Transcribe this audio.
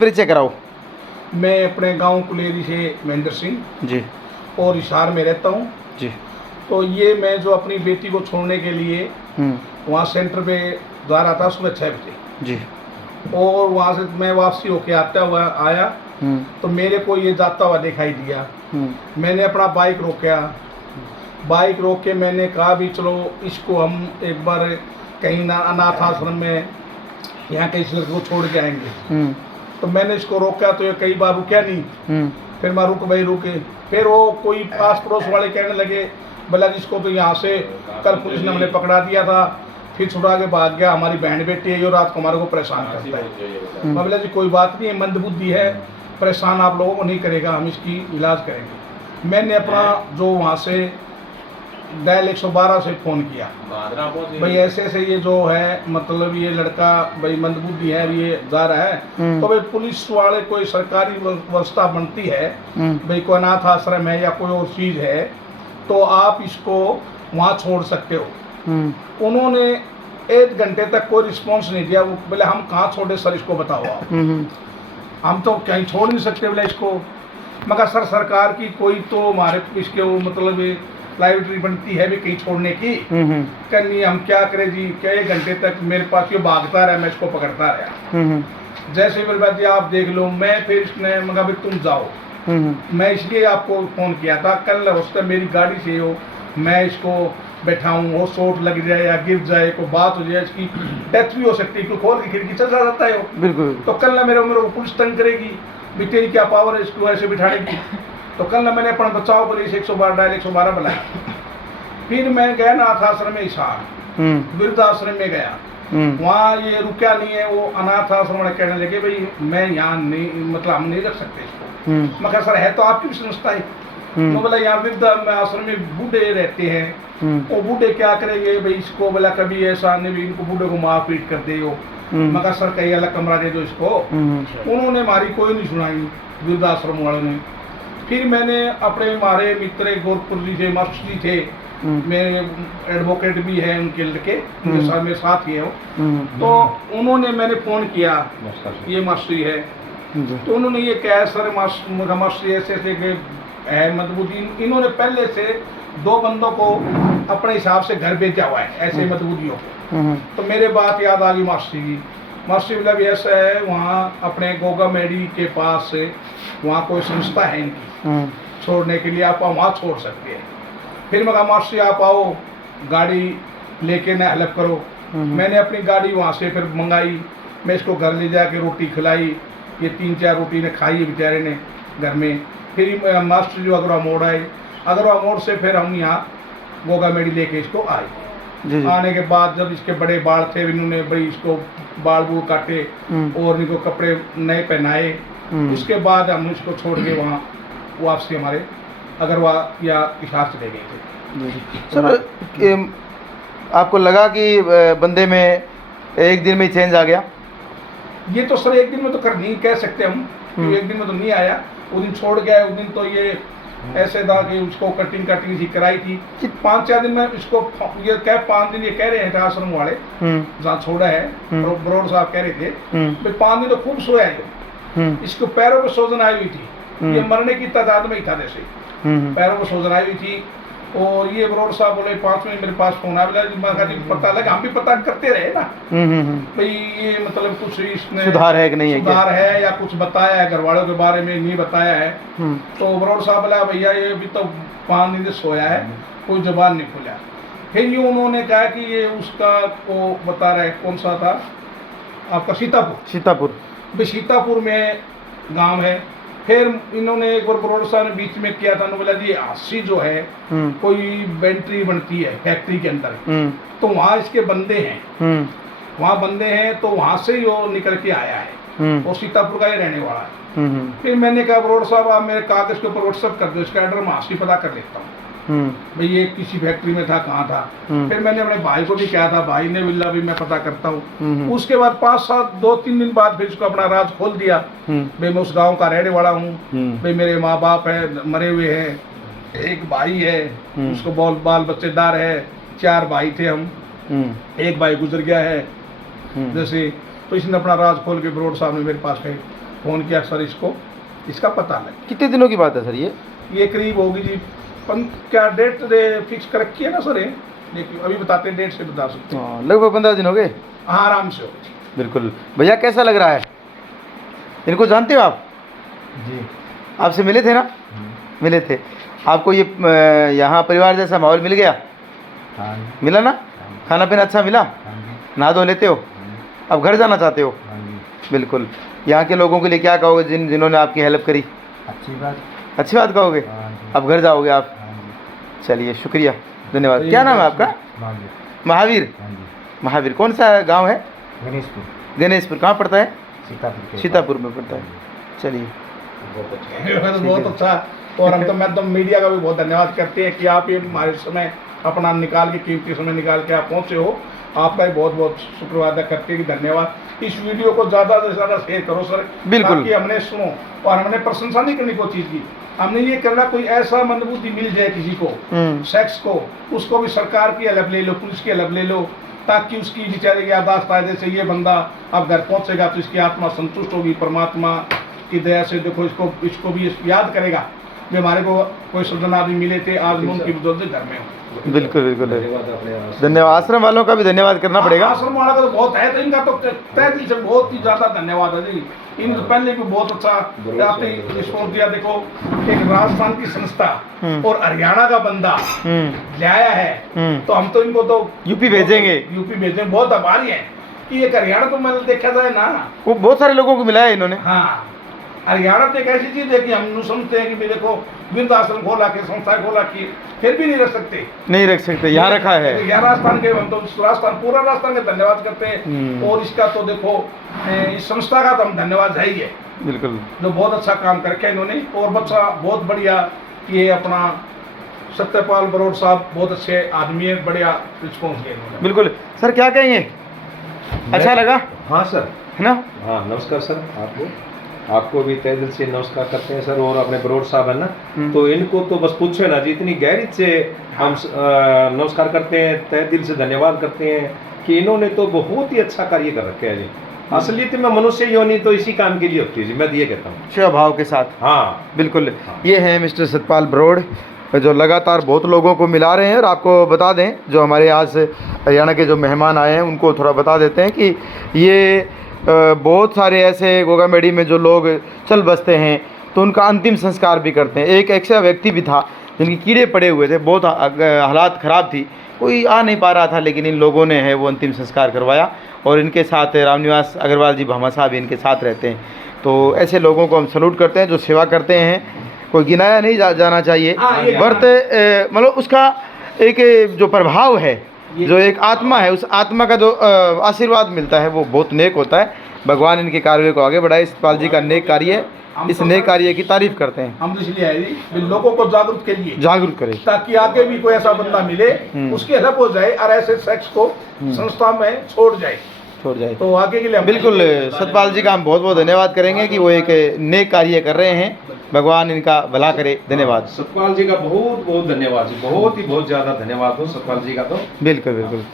परिचय कराओ। मैं अपने गांव कुलेरी से महेंद्र सिंह जी और हिसार में रहता हूं। जी। तो ये मैं जो अपनी बेटी को छोड़ने के लिए वहाँ सेंटर पे द्वार आता सुबह 6 बजे जी। और वहाँ से मैं वापसी होके आता हुआ आया तो मेरे को ये जाता हुआ दिखाई दिया। मैंने अपना बाइक रोका, बाइक रोक के मैंने कहा भी चलो इसको हम एक बार कहीं अनाथ आश्रम में यहाँ कहीं से को छोड़ के आएंगे। तो मैंने इसको रोका तो ये कई बार रुका नहीं। फिर मैं रुके फिर वो कोई आस पड़ोस वाले कहने लगे बोला इसको तो यहाँ से कल पुलिस ने हमने पकड़ा दिया था, फिर छुड़ा के भाग गया, हमारी बहन बेटी है जो रात को हमारे को परेशान करता है। मैं बोला जी कोई बात नहीं है, मंदबुद्धि है, परेशान आप लोगों को नहीं करेगा, हम इसकी इलाज करेंगे। मैंने अपना जो वहाँ से डायल 112 से फ़ोन किया भाई ऐसे ऐसे ये जो है मतलब ये लड़का भाई मंदबुद्धि है, ये जा रहा है। तो भाई पुलिस वाले कोई सरकारी व्यवस्था बनती है भाई कोई अनाथ आश्रम है या कोई और चीज़ है तो आप इसको वहाँ छोड़ सकते हो। उन्होंने 1 घंटे तक कोई रिस्पॉन्स नहीं दिया। वो बोले हम कहाँ छोड़े सर, इसको बताओ आप। हम तो कहीं छोड़ नहीं सकते बोले इसको। मगर सर सरकार की कोई तो हमारे इसके वो मतलब लाइब्रेरी बनती है भी कहीं छोड़ने की करनी, हम क्या करें जी। क्या 1 घंटे तक मेरे पास ये भागता रहा, मैं इसको पकड़ता रहा। जैसे मेरे बात आप देख लो, मैं फिर इसने मगर भी तुम जाओ। मैं इसलिए आपको फ़ोन किया था, कल उसका मेरी गाड़ी से हो मैं इसको बैठाऊँ, वो चोट लग जाए या गिर जाए, कोई बात हो जाए, इसकी डेथ भी हो सकती है, कोई खोल की खिड़की चल जाता है वो। बिल्कुल। तो कल ना मेरे को पुलिस तंग करेगी भी तेरी क्या पावर है इसको ऐसे बिठाने की। तो कल ना मैंने अपना बचाव पुलिस 112 डायल 112 बुलाया। फिर मैं गया अनाथ आश्रम में हिसार वृद्ध आश्रम में गया। वहाँ ये रुका नहीं है। वो अनाथ आश्रम वाले कहने लगे भाई मैं यहाँ नहीं मतलब हम नहीं रख सकते इसको। मैं कहा सर है तो आपकी भी संस्था है। तो बोला यहाँ वृद्ध आश्रम में बूढ़े रहते हैं, वो बूढ़े क्या करेंगे भाई इसको। बोला कभी ऐसा नहीं भी इनको बूढ़े को मार पीट कर दे हो। मैं कहा सर कहीं अलग कमरा दे दो इसको। उन्होंने हमारी कोई नहीं सुनाई वृद्ध आश्रम वालों ने। फिर मैंने अपने हमारे मित्र गोरखपुर जी से मास्टर जी थे, मेरे एडवोकेट भी है उनके लड़के, उनके साथ मेरे साथ ही है वो। तो उन्होंने मैंने फ़ोन किया, ये मास्टर जी है। तो उन्होंने ये कहा सर मास्टर ऐसे ऐसे है मदबूदी। इन्होंने पहले से 2 बंदों को अपने हिसाब से घर भेजा हुआ है ऐसे मदबूदियों को। तो मेरे बात याद आ गई मास्टर जी। मास्टर बोला भी ऐसा है वहाँ अपने गोगा मेडी के पास से वहाँ कोई संस्था है इनकी छोड़ने के लिए, आप वहाँ छोड़ सकते हैं। फिर मैं कहा मास्टर जी आप आओ गाड़ी लेके ना हेल्प करो। मैंने अपनी गाड़ी वहाँ से फिर मंगाई, मैं इसको घर ले जाके रोटी खिलाई, ये 3-4 रोटी ने खाई बेचारे ने घर में। फिर मास्टर जी अगरवा मोड़ आए, अगरवा मोड़ से फिर हम यहाँ गोगा मेडी लेके इसको आए। जी। आने के बाद जब इसके बड़े बाल थे इन्होंने भाई इसको बाल बूल काटे और इनको कपड़े नए पहनाए। उसके बाद हम इसको छोड़ के वहाँ वापसी हमारे अगरवा या हिसार चले गए थे। सर आपको लगा कि बंदे में एक दिन में ही चेंज आ गया? ये तो सर एक दिन में तो कर नहीं कह सकते हम, एक दिन में तो नहीं आया। उस दिन छोड़ गया, उस दिन तो ये ऐसे था कि उसको कटिंग सी कराई थी। 5-4 दिन में इसको ये 5 दिन ये कह रहे हैं आश्रम वाले जहाँ छोड़ा है, बरोड़ साहब कह रहे थे 5 दिन तो खूब सोया है। इसको पैरों में सूजन आई हुई थी, ये मरने की तादाद में ही था जैसे पैरों में सूजन आई हुई थी। और ये बरोड़ साहब बोले 5 मिनट मेरे पास फोन आया, पता लगा, हम भी पता करते रहे ना भाई ये मतलब कुछ इसमें सुधार है कि नहीं है, सुधार है या कुछ बताया है घर वालों के बारे में नहीं बताया है। तो बरोड़ साहब बोला भैया ये अभी तो 5 दिन से सोया है, कोई जबान नहीं खुला। फिर ये उन्होंने कहा कि ये उसका वो बता रहे कौन सा था आपका सीतापुर सीतापुर में गांव है। फिर इन्होंने एक बार बरोड़ साहब ने बीच में किया था, बोला जी 80 जो है कोई बैटरी बनती है फैक्ट्री के अंदर, तो वहाँ इसके बंदे हैं, वहाँ बंदे हैं तो वहाँ से ही वो निकल के आया है, वो सीतापुर का ही रहने वाला है। फिर मैंने कहा बरोड़ साहब आप मेरे कागज के ऊपर व्हाट्सअप कर दो, इसका एड्रेस मैं हासिल पता कर लेता हूँ भाई ये किसी फैक्ट्री में था कहाँ था। फिर मैंने अपने भाई को भी कहा था, भाई ने बोला भी मैं पता करता हूँ। उसके बाद 2-3 दिन बाद फिर उसको अपना राज खोल दिया भाई मैं उस गांव का रहने वाला हूँ भाई मेरे माँ बाप है मरे हुए हैं, एक भाई है उसको बाल बच्चेदार है, 4 भाई थे हम, एक भाई गुजर गया है जैसे। तो इसने अपना राज खोल के बरोड़ साहब ने मेरे पास फ़ोन किया सर इसको इसका पता लगे। कितने दिनों की बात है सर ये करीब होगी जी क्या डेट फिक्स कर रखी है ना सर, ये देखिए अभी बताते हैं, डेट से बता सकते हैं। हाँ, लगभग 15 दिन हो गए। हाँ आराम से होगी। बिल्कुल। भैया कैसा लग रहा है? इनको जानते हो आप? जी। आपसे मिले थे ना? मिले थे। आपको ये यहाँ परिवार जैसा माहौल मिल गया? हाँ मिला ना? खाना पीना अच्छा मिला? जी। नहा धो लेते हो? अब घर जाना चाहते हो? हाँ जी। बिल्कुल। यहाँ के लोगों के लिए क्या कहोगे जिन्होंने आपकी हेल्प करी? अच्छी बात। अच्छी बात कहोगे? हाँ जी। अब घर जाओगे आप? हाँ जी। चलिए शुक्रिया, धन्यवाद। क्या नाम है आपका? महावीर। महावीर। हाँ जी। महावीर कौन सा गांव है? गणेशपुर। गणेशपुर। कहाँ पड़ता है? सीतापुर के सीतापुर में पड़ता है। चलिए बहुत अच्छा। और मैं तो मीडिया का भी बहुत धन्यवाद करते हैं कि आप ये हमारे समय अपना निकाल के, कीमती समय निकाल के आप पहुँचे हो। आपका भी बहुत बहुत शुक्रिया अदा करते हैं कि धन्यवाद। इस वीडियो को ज़्यादा से ज़्यादा शेयर करो सर, बिल्कुल। ताकि हमने सुनो और हमने प्रशंसा नहीं करनी कोई चीज़ की, हमने ये करना कोई ऐसा मंदबुद्धि मिल जाए किसी को, सेक्स को, उसको भी सरकार की हेल्प ले लो, पुलिस की हेल्प ले लो, ताकि उसकी बेचारे की यादाश्त आए, जैसे ये बंदा अब घर पहुंचेगा तो इसकी आत्मा संतुष्ट होगी, परमात्मा की दया से देखो इसको भी याद करेगा कि हमारे को कोई सज्जन आदमी मिले थे, आज मैं उनकी बदौलत घर में हूँ। बिल्कुल बिल्कुल। धन्यवाद। आश्रम वालों का भी धन्यवाद करना पड़ेगा। आश्रम वाला का तो बहुत है, तो इनका तो तय दिल से बहुत ही ज़्यादा धन्यवाद है जी। इनको पहले भी बहुत अच्छा आपने रिस्पॉन्स दिया। देखो एक राजस्थान की संस्था और हरियाणा का बंदा ले आया है, तो हम तो इनको तो यूपी भेजेंगे। यूपी भेजेंगे। बहुत आभारी हैं कि एक हरियाणा तो मैंने देखा जाए ना, वो बहुत सारे लोगों को मिला है इन्होंने। हाँ हरियाणा तो एक ऐसी चीज़ है कि हम समझते हैं कि मेरे को वृद्धाश्रम खोला के, संस्थाएं खोला की, फिर भी नहीं रख सकते, नहीं रख सकते, यहाँ रखा है। यहाँ राजस्थान के, हम तो राजस्थान, पूरा राजस्थान का धन्यवाद करते हैं। और इसका तो देखो इस संस्था का तो हम धन्यवाद है ही है, बिल्कुल, जो बहुत अच्छा काम करके इन्होंने। और बच्चा बहुत बढ़िया, ये अपना सत्यपाल बरोड़ साहब बहुत अच्छे आदमी है, बढ़िया रिस्पॉन्स दिया इन्होंने। बिल्कुल। सर क्या कहेंगे? अच्छा लगा? हाँ सर। है ना? हाँ नमस्कार सर। आपको भी तहे दिल से नमस्कार करते हैं सर। और अपने बरोड़ साहब है ना, तो इनको तो बस पूछे ना जी, इतनी गहरी से हम नमस्कार करते हैं, तहे दिल से धन्यवाद करते हैं कि इन्होंने तो बहुत ही अच्छा कार्य कर रखा है जी। असलियत में मनुष्य योनि तो इसी काम के लिए होती है जी, मैं ये कहता हूँ, सेवा भाव के साथ। हाँ बिल्कुल। ये हैं मिस्टर सतपाल बरोड़, जो लगातार बहुत लोगों को मिला रहे हैं। और आपको बता दें, जो हमारे आज से हरियाणा के जो मेहमान आए हैं उनको थोड़ा बता देते हैं कि ये बहुत सारे ऐसे गोगामेडी में जो लोग चल बसते हैं तो उनका अंतिम संस्कार भी करते हैं। एक ऐसा व्यक्ति भी था जिनके कीड़े पड़े हुए थे, बहुत हालात ख़राब थी, कोई आ नहीं पा रहा था, लेकिन इन लोगों ने है वो अंतिम संस्कार करवाया। और इनके साथ रामनिवास अग्रवाल जी भामा साहब इनके साथ रहते हैं। तो ऐसे लोगों को हम सैल्यूट करते हैं जो सेवा करते हैं। कोई गिनाया नहीं जाना चाहिए। वर्त मतलब उसका एक जो प्रभाव है, जो एक आत्मा है, उस आत्मा का जो आशीर्वाद मिलता है वो बहुत नेक होता है। भगवान इनके कार्य को आगे बढ़ाए। सतपाल जी का नेक कार्य है, इस नेक कार्य की तारीफ करते हैं। हम इसलिए आए जी, लोगों को जागरूक के लिए, जागरूक करें, ताकि आगे भी कोई ऐसा बंदा मिले उसकी हेल्प हो जाए और ऐसे सेक्स को संस्था में छोड़ जाए तो आगे के लिए। बिल्कुल। सतपाल जी का हम बहुत बहुत धन्यवाद करेंगे कि वो एक नेक कार्य कर रहे हैं। भगवान इनका भला करे। धन्यवाद। सतपाल जी का बहुत बहुत धन्यवाद जी, बहुत ही बहुत ज़्यादा धन्यवाद हो सतपाल जी का तो। बिल्कुल बिल्कुल।